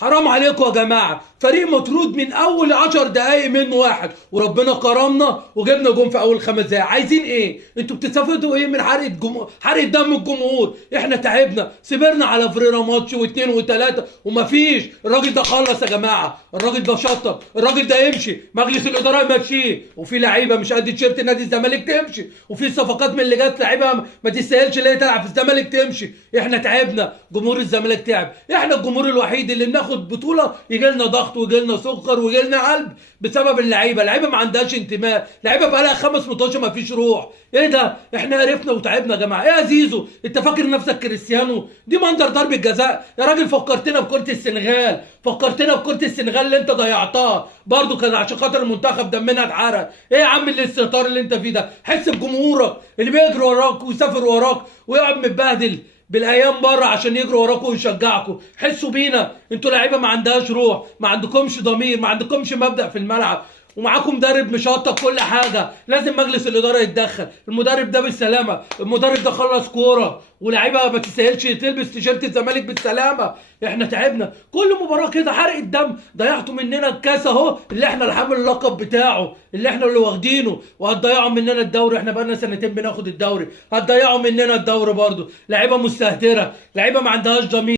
حرام عليكم يا جماعه، فريق مطرود من اول 10 دقائق منه واحد، وربنا كرمنا وجبنا جون في اول 5 دقائق. عايزين ايه؟ انتوا بتستفيدوا ايه من حرق دم الجمهور؟ احنا تعبنا، صبرنا على فريرة ماتش واثنين وثلاثه ومفيش. الراجل ده خلص يا جماعه، الراجل ده شطب، الراجل ده يمشي، مجلس الاداره يمشيه، وفي لعيبه مش قد تيشيرت نادي الزمالك تمشي، وفي صفقات من اللي جت لعيبه ما تستاهلش اللي هي تلعب في الزمالك تمشي. احنا تعبنا، جمهور الزمالك تعب، احنا الجمهور الوحيد اللي بناخد بطوله يجي لنا ضغط ويجي لنا سكر ويجي لنا قلب بسبب اللعيبه ما عندهاش انتماء، لعيبه بقى لها 5 ماتشات ما فيش روح. ايه ده؟ احنا عرفنا وتعبنا يا جماعه. ايه يا زيزو؟ انت فاكر نفسك كريستيانو؟ دي منظر ضربه جزاء يا راجل. فكرتنا بكره السنغال، فكرتنا بكره السنغال اللي انت ضيعتها، برضو كان عشان خاطر المنتخب دمنا اتحرق. ايه يا عم الاستهتار اللي انت فيه ده؟ حس بجمهورك اللي بيجري وراك ويسافر وراك ويقعد متبهدل بالايام بره عشان يجروا وراكم ويشجعكم. حسوا بينا، انتوا لعيبه ما عندهاش روح، ما عندكمش ضمير، ما عندكمش مبدأ في الملعب، ومعاكم مدرب مشطب كل حاجه. لازم مجلس الاداره يتدخل. المدرب ده بالسلامه، المدرب ده خلص كوره، ولاعيبه ما تستاهلش تلبس تيشيرت الزمالك بالسلامه. احنا تعبنا، كل مباراه كده حرق الدم. ضيعتوا مننا الكاس اهو، اللي احنا الحامل اللقب بتاعه، اللي احنا اللي واخدينه، وهتضيعوا مننا الدوري. احنا بقالنا سنتين بناخد الدوري، هتضيعوا مننا الدوري برضه. لعيبه مستهتره، لعيبه ما عندهاش ضمير.